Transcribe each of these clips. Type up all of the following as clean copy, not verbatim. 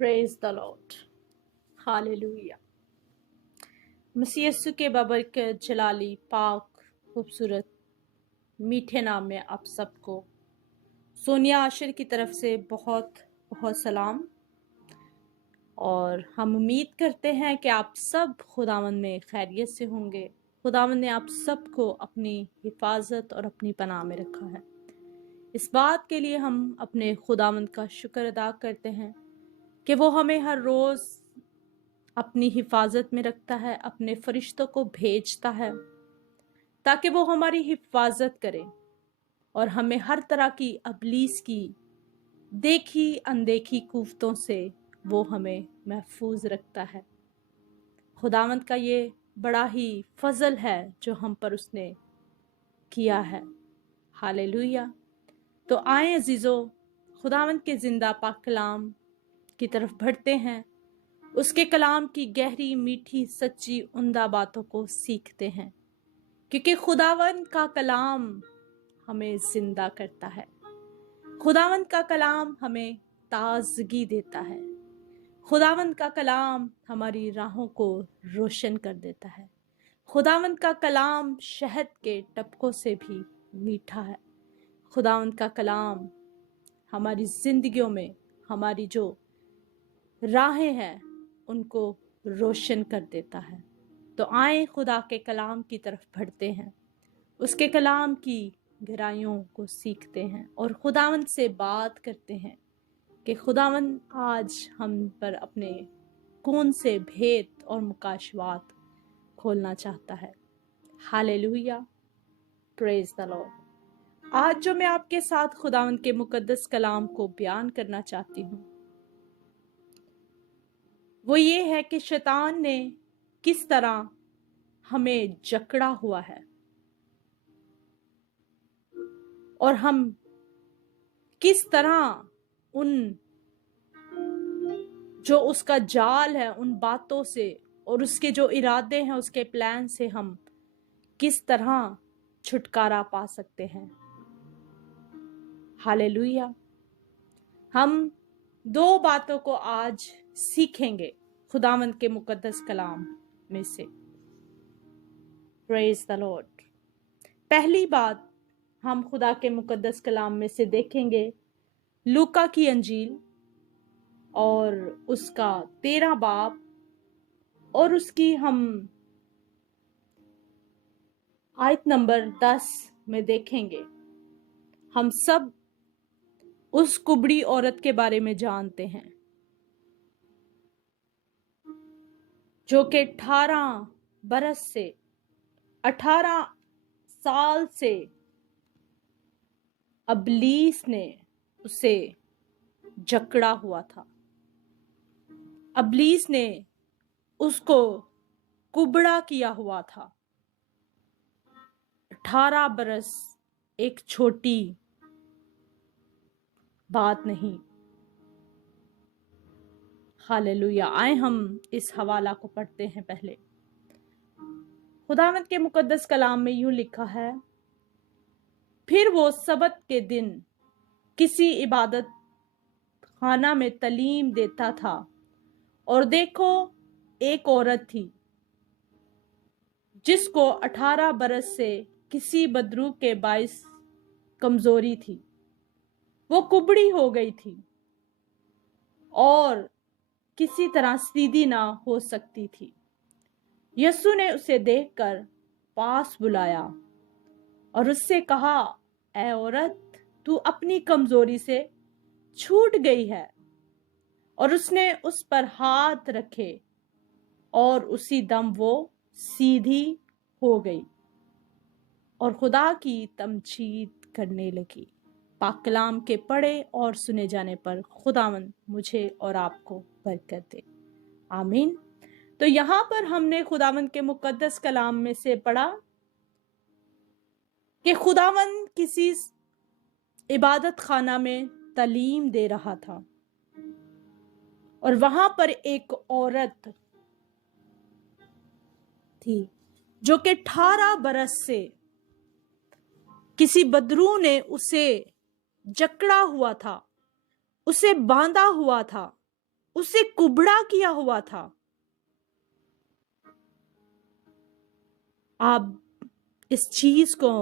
Praise the lord, hallelujah. मसीह यीशु के बबरकत जलाली पाक खूबसूरत मीठे नाम में आप सबको सोनिया आशिर की तरफ से बहुत बहुत सलाम। और हम उम्मीद करते हैं कि आप सब खुदावंद में खैरियत से होंगे। खुदावंद ने आप सबको अपनी हिफाजत और अपनी पनाह में रखा है। इस बात के लिए हम अपने खुदावंद का शुक्र अदा करते हैं कि वो हमें हर रोज़ अपनी हिफाजत में रखता है, अपने फरिश्तों को भेजता है ताकि वो हमारी हिफाजत करें और हमें हर तरह की अबलीस की देखी अनदेखी कुफ्तों से वो हमें महफूज रखता है। खुदावंद का ये बड़ा ही फजल है जो हम पर उसने किया है। हालेलुया। तो आए अजीजो, खुदावंद के जिंदा पाक कलाम की तरफ बढ़ते हैं, उसके कलाम की गहरी मीठी सच्ची उम्दा बातों को सीखते हैं, क्योंकि खुदावंद का कलाम हमें जिंदा करता है। खुदावंद का कलाम हमें ताजगी देता है। खुदावंद का कलाम हमारी राहों को रोशन कर देता है। खुदावंद का कलाम शहद के टपकों से भी मीठा है। खुदावंद का कलाम हमारी जिंदगियों में हमारी जो राहें हैं उनको रोशन कर देता है। तो आए खुदा के कलाम की तरफ बढ़ते हैं, उसके कलाम की गहराइयों को सीखते हैं और खुदावंद से बात करते हैं कि खुदावंद आज हम पर अपने कौन से भेद और मुकाशवात खोलना चाहता है। Hallelujah, praise the Lord. आज जो मैं आपके साथ खुदावंद के मुकद्दस कलाम को बयान करना चाहती हूँ वो ये है कि शैतान ने किस तरह हमें जकड़ा हुआ है और हम किस तरह उन जो उसका जाल है उन बातों से और उसके जो इरादे हैं उसके प्लान से हम किस तरह छुटकारा पा सकते हैं। हालेलुया। हम दो बातों को आज सीखेंगे खुदावंद के मुकद्दस कलाम में से। Praise the Lord. पहली बात हम खुदा के मुकद्दस कलाम में से देखेंगे लूका की अंजील और उसका 13 बाब और उसकी हम आयत नंबर 10 में देखेंगे। हम सब उस कुबड़ी औरत के बारे में जानते हैं जो कि 18 साल से अबलीस ने उसे जकड़ा हुआ था। अबलीस ने उसको कुबड़ा किया हुआ था। 18 बरस एक छोटी बात नहीं। हालेलुया। आए हम इस हवाला को पढ़ते हैं। पहले खुदावंद के मुकद्दस कलाम में यूं लिखा है, फिर वो सबत के दिन किसी इबादत खाना में तालीम देता था और देखो एक औरत थी जिसको 18 बरस से किसी बदरू के बाइस कमजोरी थी। वो कुबड़ी हो गई थी और किसी तरह सीधी ना हो सकती थी। यीशु ने उसे देखकर पास बुलाया और उससे कहा, ऐ औरत, तू अपनी कमजोरी से छूट गई है। और उसने उस पर हाथ रखे और उसी दम वो सीधी हो गई और खुदा की तमजीद करने लगी। पाक कलाम के पढ़े और सुने जाने पर खुदावंद मुझे और आपको बरकत दे। आमीन। तो यहाँ पर हमने खुदावंद के मुकद्दस कलाम में से पढ़ा कि खुदावंद किसी इबादत खाना में तालीम दे रहा था और वहां पर एक औरत थी जो कि 18 बरस से किसी बदरू ने उसे जकड़ा हुआ था, उसे बांधा हुआ था उसे कुबड़ा किया हुआ था। आप इस चीज को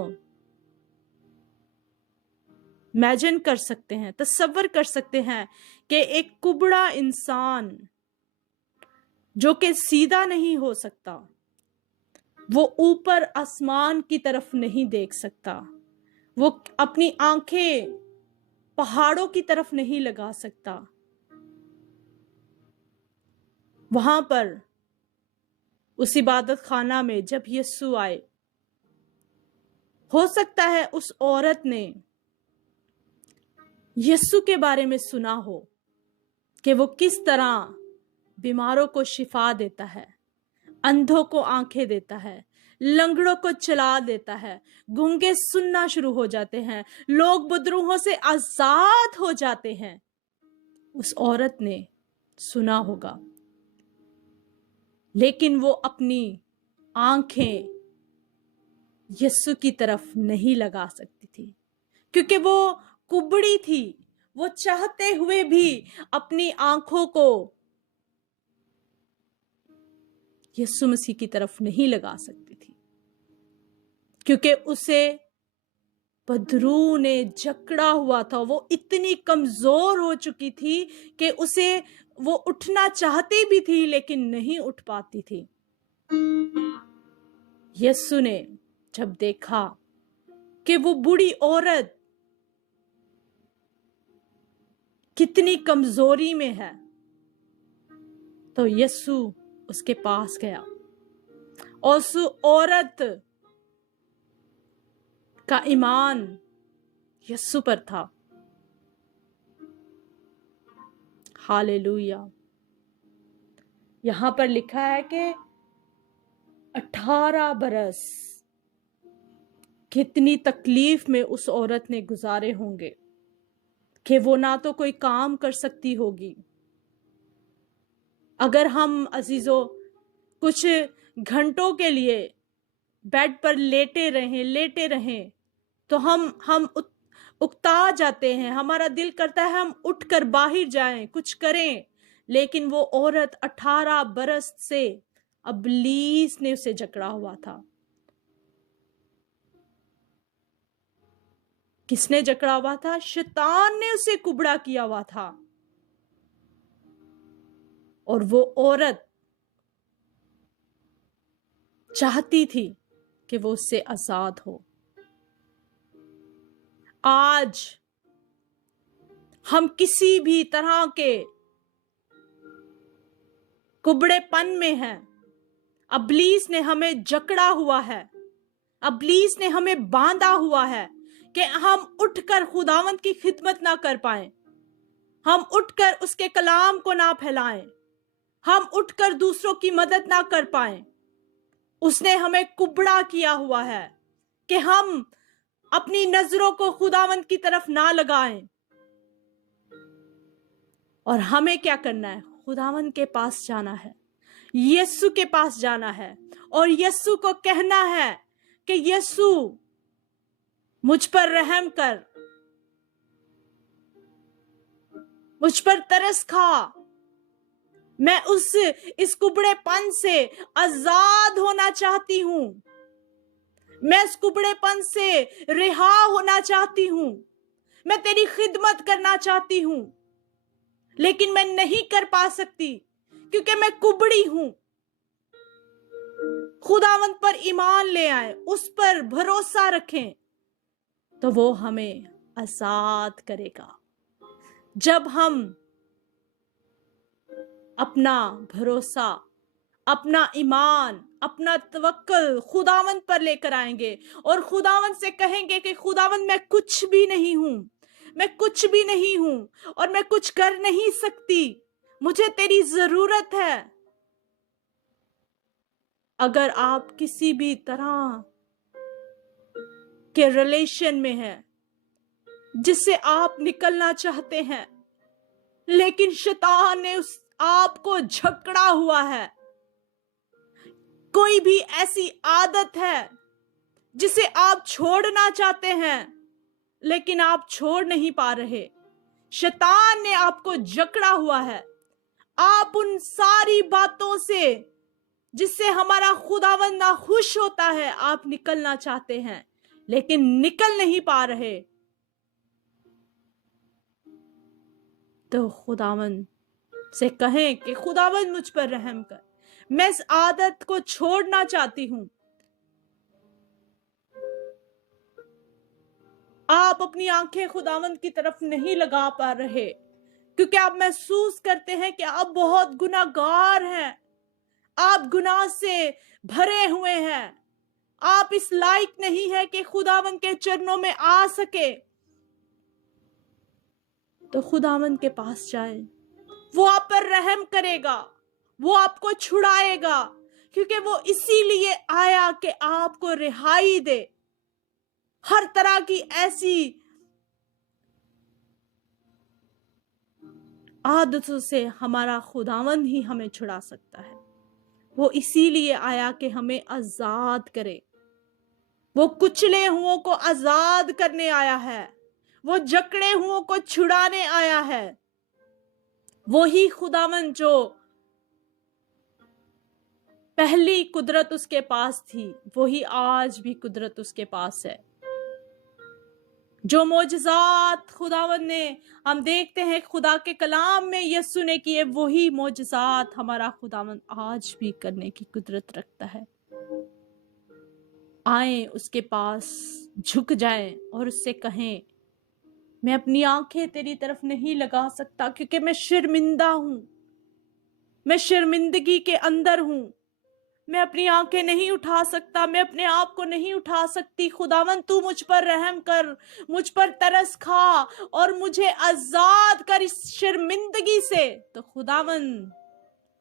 इमेजिन कर सकते हैं, तसव्वुर कर सकते हैं कि एक कुबड़ा इंसान जो कि सीधा नहीं हो सकता, वो ऊपर आसमान की तरफ नहीं देख सकता, वो अपनी आंखें पहाड़ों की तरफ नहीं लगा सकता, वहां पर उस इबादत खाना में जब यीशु आए, हो सकता है उस औरत ने यीशु के बारे में सुना हो कि वो किस तरह बीमारों को शिफा देता है, अंधों को आंखें देता है, लंगड़ों को चला देता है, गूंगे सुनना शुरू हो जाते हैं, लोग बदरूहों से आजाद हो जाते हैं। उस औरत ने सुना होगा, लेकिन वो अपनी आंखें यीशु की तरफ नहीं लगा सकती थी, क्योंकि वो कुबड़ी थी। वो चाहते हुए भी अपनी आंखों को यीशु मसीह की तरफ नहीं लगा सकती थी, क्योंकि उसे बदरू ने जकड़ा हुआ था। वो इतनी कमजोर हो चुकी थी कि उसे वो उठना चाहती भी थी लेकिन नहीं उठ पाती थी। यीशु ने जब देखा कि वो बूढ़ी औरत कितनी कमजोरी में है, तो यीशु उसके पास गया और उस औरत का ईमान यीशु पर था। हालेलुया। यहां पर लिखा है कि 18 बरस कितनी तकलीफ में उस औरत ने गुजारे होंगे कि वो ना तो कोई काम कर सकती होगी। अगर हम अजीजों कुछ घंटों के लिए बेड पर लेटे रहें तो हम उकता जाते हैं, हमारा दिल करता है हम उठकर बाहर जाएं, कुछ करें। लेकिन वो औरत 18 बरस से इब्लीस ने उसे जकड़ा हुआ था। किसने जकड़ा हुआ था? शैतान ने उसे कुबड़ा किया हुआ था। और वो औरत चाहती थी कि वो उससे आजाद हो। आज हम किसी भी तरह के कुबड़ेपन में हैं, इब्लीस ने हमें जकड़ा हुआ है, इब्लीस ने हमें बांधा हुआ है कि हम उठकर खुदावंद की खिदमत ना कर पाए, हम उठकर उसके कलाम को ना फैलाएं, हम उठकर दूसरों की मदद ना कर पाए। उसने हमें कुबड़ा किया हुआ है कि हम अपनी नजरों को खुदावंद की तरफ ना लगाएं। और हमें क्या करना है? खुदावंद के पास जाना है, यीशु के पास जाना है और यीशु को कहना है कि यीशु मुझ पर रहम कर, मुझ पर तरस खा। मैं इस कुबड़ेपन से आजाद होना चाहती हूं, मैं इस कुबड़ेपन से रिहा होना चाहती हूं, मैं तेरी खिदमत करना चाहती हूं, लेकिन मैं नहीं कर पा सकती क्योंकि मैं कुबड़ी हूं। खुदावंद पर ईमान ले आए, उस पर भरोसा रखें, तो वो हमें आजाद करेगा। जब हम अपना भरोसा, अपना ईमान, अपना तवक्कुल खुदावंद पर लेकर आएंगे और खुदावंद से कहेंगे कि खुदावंद मैं कुछ भी नहीं हूं, मैं कुछ भी नहीं हूं और मैं कुछ कर नहीं सकती, मुझे तेरी जरूरत है। अगर आप किसी भी तरह के रिलेशन में हैं जिससे आप निकलना चाहते हैं, लेकिन शैतान ने उस आपको झकड़ा हुआ है, कोई भी ऐसी आदत है जिसे आप छोड़ना चाहते हैं लेकिन आप छोड़ नहीं पा रहे, शैतान ने आपको जकड़ा हुआ है, आप उन सारी बातों से जिससे हमारा खुदावंद नाखुश होता है, आप निकलना चाहते हैं लेकिन निकल नहीं पा रहे। तो खुदावंद से कहें कि खुदावंद मुझ पर रहम कर, मैं इस आदत को छोड़ना चाहती हूं। आप अपनी आंखें खुदावंद की तरफ नहीं लगा पा रहे क्योंकि आप महसूस करते हैं कि आप बहुत गुनाहगार हैं, आप गुनाह से भरे हुए हैं, आप इस लायक नहीं है कि खुदावंद के चरणों में आ सके। तो खुदावंद के पास जाए, वो आप पर रहम करेगा, वो आपको छुड़ाएगा, क्योंकि वो इसीलिए आया कि आपको रिहाई दे। हर तरह की ऐसी आदतों से हमारा खुदावंद ही हमें छुड़ा सकता है। वो इसीलिए आया कि हमें आजाद करे। वो कुचले हुओं को आजाद करने आया है, वो जकड़े हुओं को छुड़ाने आया है। वही खुदावंद जो पहली कुदरत उसके पास थी, वही आज भी कुदरत उसके पास है। जो मोजज़ात खुदावंद ने, हम देखते हैं खुदा के कलाम में यीशु ने किए, वही मोजज़ात हमारा खुदावंद आज भी करने की कुदरत रखता है। आए उसके पास, झुक जाएं और उससे कहें, मैं अपनी आंखें तेरी तरफ नहीं लगा सकता क्योंकि मैं शर्मिंदा हूं, मैं शर्मिंदगी के अंदर हूं, मैं अपनी आंखें नहीं उठा सकता, मैं अपने आप को नहीं उठा सकती। खुदावंद तू मुझ पर रहम कर, मुझ पर तरस खा और मुझे आजाद कर इस शर्मिंदगी से। तो खुदावंद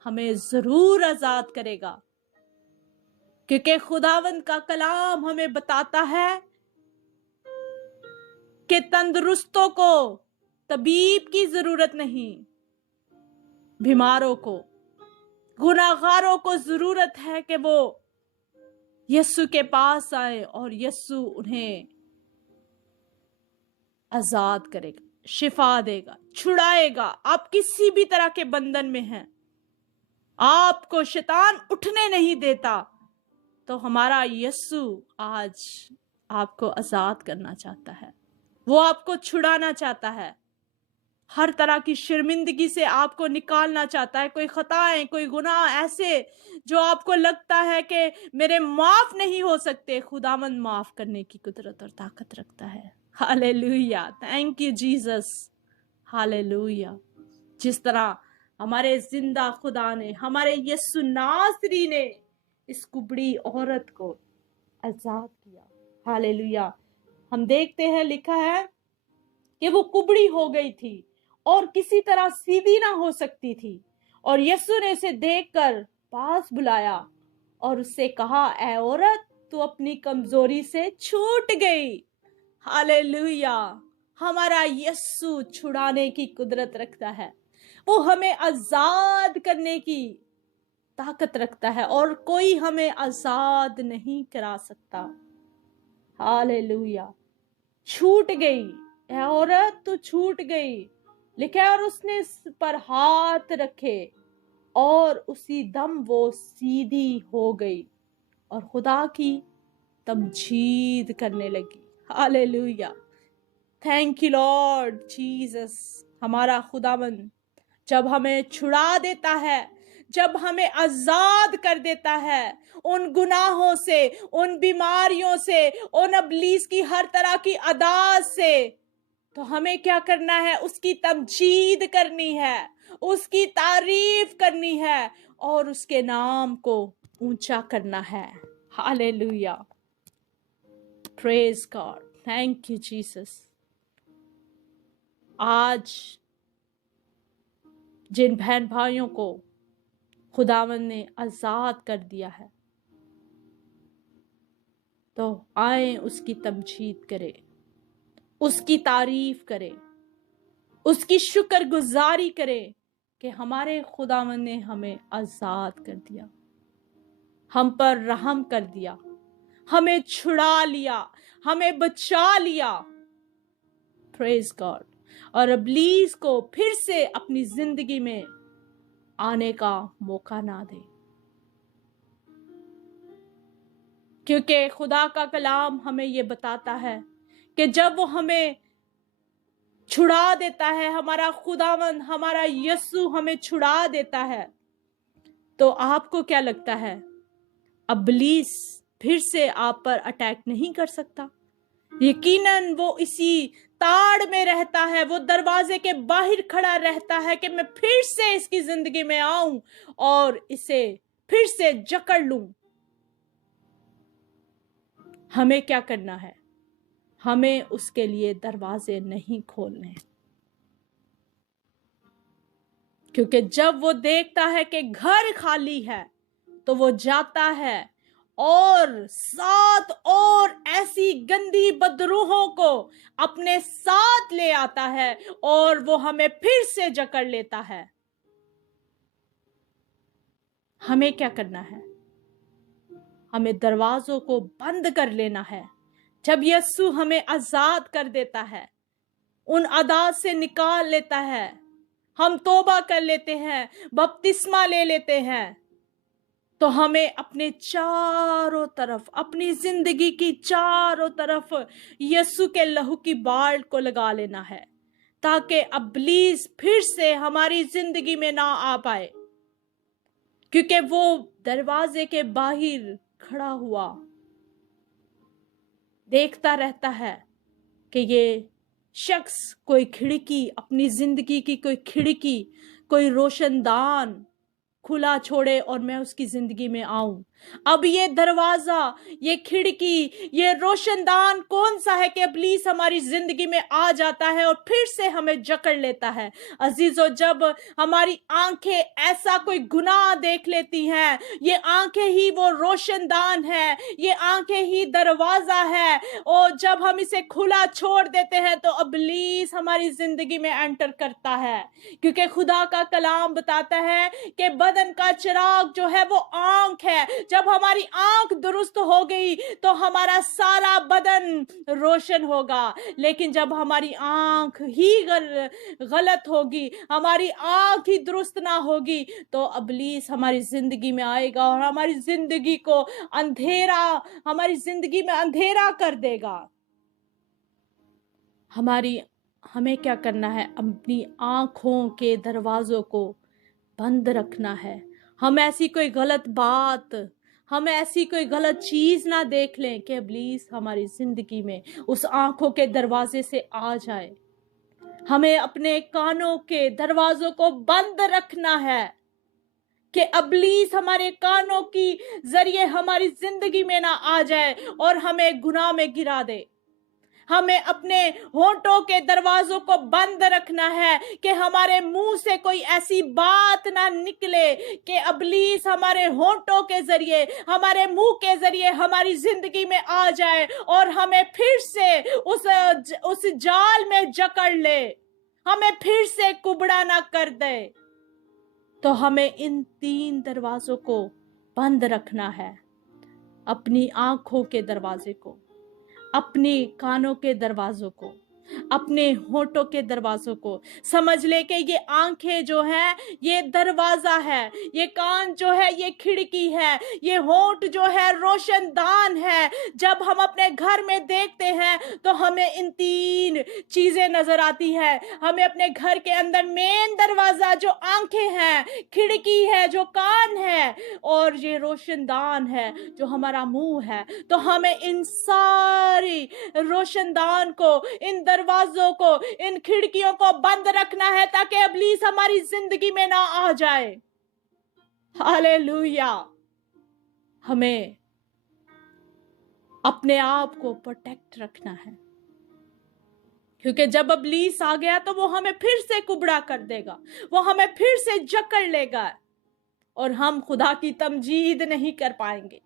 हमें जरूर आजाद करेगा, क्योंकि खुदावंद का कलाम हमें बताता है कि तंदुरुस्तों को तबीब की जरूरत नहीं, बीमारों को, गुनाहगारों को जरूरत है कि वो यीशु के पास आए और यीशु उन्हें आजाद करेगा, शिफा देगा, छुड़ाएगा। आप किसी भी तरह के बंधन में हैं, आपको शैतान उठने नहीं देता, तो हमारा यीशु आज आपको आजाद करना चाहता है, वो आपको छुड़ाना चाहता है, हर तरह की शर्मिंदगी से आपको निकालना चाहता है। कोई खताएं, कोई गुनाह ऐसे जो आपको लगता है कि मेरे माफ नहीं हो सकते, खुदावंद माफ करने की कुदरत और ताकत रखता है। Hallelujah, thank you Jesus, hallelujah. जिस तरह हमारे जिंदा खुदा ने, हमारे यीशु नासरी ने इस कुबड़ी औरत को आजाद किया, हालेलुया। हम देखते हैं, लिखा है कि वो कुबड़ी हो गई थी और किसी तरह सीधी ना हो सकती थी, और यीशु ने उसे देखकर पास बुलाया और उससे कहा, ऐ औरत, तू अपनी कमजोरी से छूट गई। हालेलुया। हमारा यीशु छुड़ाने की कुदरत रखता है, वो हमें आजाद करने की ताकत रखता है और कोई हमें आजाद नहीं करा सकता। हालेलुया। छूट गई, ऐ औरत तू छूट गई, लिखा है, और उसने इस पर हाथ रखे और उसी दम वो सीधी हो गई और खुदा की तमजीद करने लगी। Hallelujah, thank you Lord Jesus. हमारा खुदावंद जब हमें छुड़ा देता है, जब हमें आजाद कर देता है उन गुनाहों से, उन बीमारियों से, उन इब्लीस की हर तरह की अदात से, तो हमें क्या करना है? उसकी तमजीद करनी है, उसकी तारीफ करनी है और उसके नाम को ऊंचा करना है। Hallelujah, praise God, thank you Jesus. आज जिन बहन भाइयों को खुदावंद ने आजाद कर दिया है, तो आए उसकी तमजीद करें, उसकी तारीफ करें, उसकी शुक्रगुजारी करें कि हमारे खुदावंद ने हमें आजाद कर दिया, हम पर रहम कर दिया, हमें छुड़ा लिया, हमें बचा लिया। Praise God. और इब्लीस को फिर से अपनी जिंदगी में आने का मौका ना दे, क्योंकि खुदा का कलाम हमें ये बताता है कि जब वो हमें छुड़ा देता है, हमारा खुदावंद, हमारा यीशु हमें छुड़ा देता है, तो आपको क्या लगता है इब्लीस फिर से आप पर अटैक नहीं कर सकता? यकीनन वो इसी ताड़ में रहता है, वो दरवाजे के बाहर खड़ा रहता है कि मैं फिर से इसकी जिंदगी में आऊं और इसे फिर से जकड़ लूं। हमें क्या करना है? हमें उसके लिए दरवाजे नहीं खोलने, क्योंकि जब वो देखता है कि घर खाली है तो वो जाता है और 7 और ऐसी गंदी बदरूहों को अपने साथ ले आता है और वो हमें फिर से जकड़ लेता है। हमें क्या करना है? हमें दरवाजों को बंद कर लेना है। जब यीशु हमें आजाद कर देता है, उन आदात से निकाल लेता है, हम तौबा कर लेते हैं, बपतिस्मा ले लेते हैं, तो हमें अपने चारों तरफ, अपनी जिंदगी की चारों तरफ यीशु के लहू की बाड़ को लगा लेना है, ताकि इब्लीस फिर से हमारी जिंदगी में ना आ पाए, क्योंकि वो दरवाजे के बाहर खड़ा हुआ देखता रहता है कि ये शख्स कोई खिड़की, अपनी जिंदगी की कोई खिड़की, कोई रोशनदान खुला छोड़े और मैं उसकी जिंदगी में आऊं। अब ये दरवाजा, ये खिड़की, ये रोशनदान कौन सा है कि इब्लीस हमारी जिंदगी में आ जाता है और फिर से हमें जकड़ लेता है। अजीजों, जब हमारी आंखें ऐसा कोई गुनाह देख लेती हैं, ये आंखें ही वो रोशनदान है, ये आंखें ही दरवाजा है, और जब हम इसे खुला छोड़ देते हैं तो इब्लीस हमारी जिंदगी में एंटर करता है। क्योंकि खुदा का कलाम बताता है कि बदन का चिराग जो है वो आंख है। जब हमारी आंख दुरुस्त हो गई तो हमारा सारा बदन रोशन होगा, लेकिन जब हमारी आंख ही गलत होगी, हमारी आंख ही दुरुस्त ना होगी, तो इब्लीस हमारी जिंदगी में आएगा और हमारी जिंदगी को अंधेरा, हमारी जिंदगी में अंधेरा कर देगा। हमें क्या करना है? अपनी आंखों के दरवाजों को बंद रखना है। हम ऐसी कोई गलत बात, हम ऐसी कोई गलत चीज ना देख लें कि इब्लीस हमारी जिंदगी में उस आंखों के दरवाजे से आ जाए। हमें अपने कानों के दरवाजों को बंद रखना है कि इब्लीस हमारे कानों की जरिए हमारी जिंदगी में ना आ जाए और हमें गुनाह में गिरा दे। हमें अपने होंठों के दरवाजों को बंद रखना है कि हमारे मुंह से कोई ऐसी बात ना निकले कि इब्लीस हमारे होंठों के जरिए, हमारे मुंह के जरिए हमारी जिंदगी में आ जाए और हमें फिर से उस जाल में जकड़ ले, हमें फिर से कुबड़ा ना कर दे। तो हमें इन 3 दरवाजों को बंद रखना है। अपनी आंखों के दरवाजे को, अपने कानों के दरवाजों को, अपने होठों के दरवाजों को। समझ ले कि ये आंखें जो है ये दरवाजा है, ये कान जो है ये खिड़की है, ये होठ जो है रोशनदान है। जब हम अपने घर में देखते हैं तो हमें इन 3 चीजें नजर आती है। हमें अपने घर के अंदर मेन दरवाजा जो आंखें हैं, खिड़की है जो कान है, और ये रोशनदान है जो हमारा मुंह है। तो हमें इन सारी रोशनदान को, इन दरवाजों को, इन खिड़कियों को बंद रखना है ताकि इब्लीस हमारी जिंदगी में ना आ जाए। हालेलुया। हमें अपने आप को प्रोटेक्ट रखना है, क्योंकि जब इब्लीस आ गया तो वो हमें फिर से कुबड़ा कर देगा, वो हमें फिर से जकड़ लेगा और हम खुदा की तमजीद नहीं कर पाएंगे।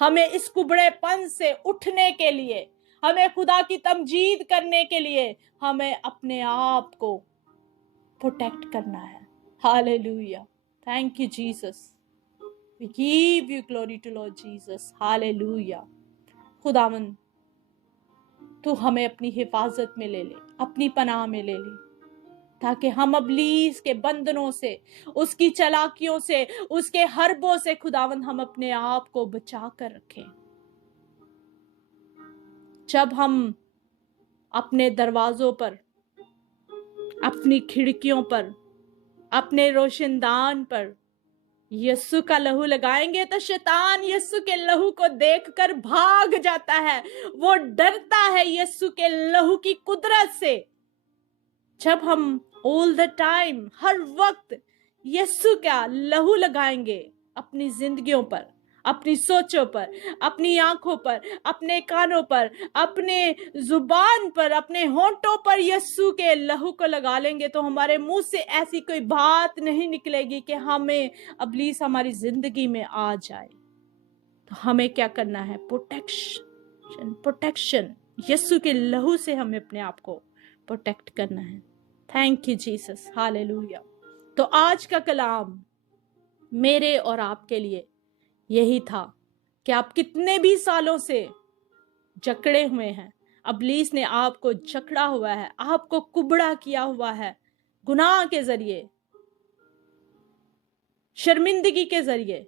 हमें इस कुबड़ेपन से उठने के लिए, हमें खुदा की तमजीद करने के लिए हमें अपने आप को प्रोटेक्ट करना है। Hallelujah. Thank you Jesus. We give you glory to Lord Jesus. Hallelujah. खुदावंद, तू हमें अपनी हिफाजत में ले ले, अपनी पनाह में ले ले। ताकि हम इब्लीस के बंधनों से, उसकी चालाकियों से, उसके हरबों से खुदावंद हम अपने आप को बचा कर रखें। जब हम अपने दरवाजों पर, अपनी खिड़कियों पर, अपने रोशनदान पर यीशु का लहू लगाएंगे तो शैतान यीशु के लहू को देखकर भाग जाता है, वो डरता है यीशु के लहू की कुदरत से। जब हम ऑल द टाइम, हर वक्त यीशु का लहू लगाएंगे अपनी जिंदगियों पर, अपनी सोचों पर, अपनी आंखों पर, अपने कानों पर, अपने जुबान पर, अपने होंठों पर यीशु के लहू को लगा लेंगे तो हमारे मुंह से ऐसी कोई बात नहीं निकलेगी कि हमें इब्लीस हमारी जिंदगी में आ जाए। तो हमें क्या करना है? प्रोटेक्शन। यीशु के लहू से हमें अपने आप को प्रोटेक्ट करना है। Thank you Jesus, hallelujah. तो आज का कलाम मेरे और आपके लिए यही था कि आप कितने भी सालों से जकड़े हुए हैं, इब्लीस ने आपको जकड़ा हुआ है, आपको कुबड़ा किया हुआ है, गुनाह के जरिए, शर्मिंदगी के जरिए,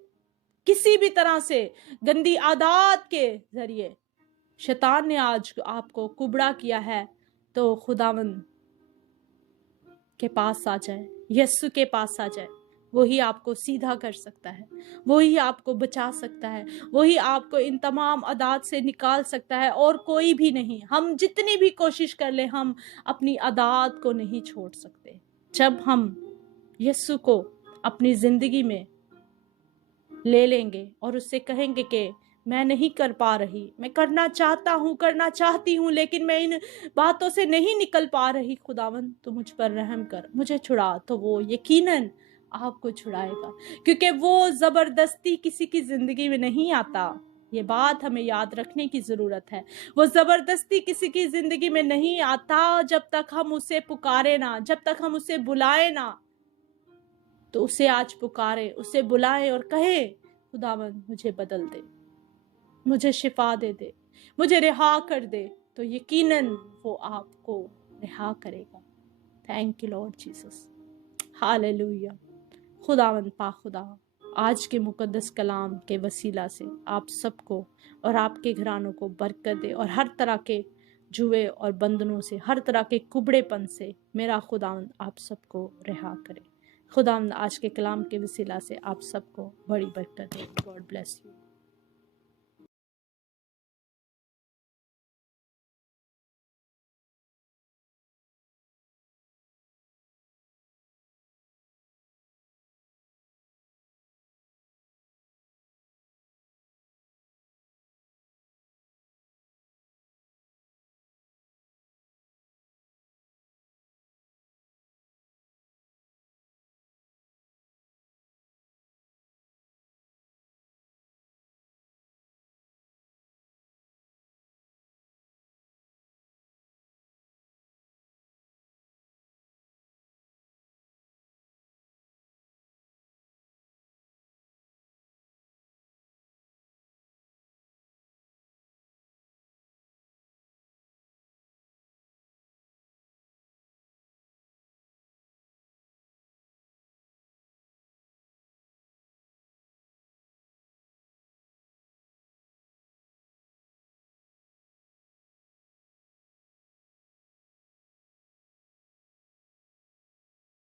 किसी भी तरह से गंदी आदत के जरिए शैतान ने आज आपको कुबड़ा किया है। तो खुदावंद के पास आ जाए, यीशु के पास आ जाए। वही आपको सीधा कर सकता है, वही आपको बचा सकता है, वही आपको इन तमाम आदत से निकाल सकता है, और कोई भी नहीं। हम जितनी भी कोशिश कर ले, हम अपनी आदत को नहीं छोड़ सकते। जब हम यीशु को अपनी जिंदगी में ले लेंगे और उससे कहेंगे कि मैं नहीं कर पा रही, मैं करना चाहता हूँ, करना चाहती हूँ, लेकिन मैं इन बातों से नहीं निकल पा रही, खुदावंद तू मुझ पर रहम कर, मुझे छुड़ा, तो वो यकीनन आपको छुड़ाएगा, क्योंकि वो जबरदस्ती किसी की जिंदगी में नहीं आता। ये बात हमें याद रखने की जरूरत है। वो जबरदस्ती किसी की जिंदगी में नहीं आता जब तक हम उसे पुकारे ना, जब तक हम उसे बुलाए ना। तो उसे आज पुकारे, उसे बुलाए और कहे, खुदावंद मुझे बदल दे, मुझे शिफा दे दे, मुझे रिहा कर दे, तो यकीनन वो आपको रिहा करेगा। Thank you Lord Jesus, hallelujah. खुदावंद पाक खुदा आज के मुकद्दस कलाम के वसीला से आप सबको और आपके घरानों को बरकत दे, और हर तरह के जुए और बंधनों से, हर तरह के कुबड़ेपन से मेरा खुदावंद आप सबको रिहा करे। खुदावंद आज के कलाम के वसीला से आप सबको बड़ी बरकत दे। God bless you.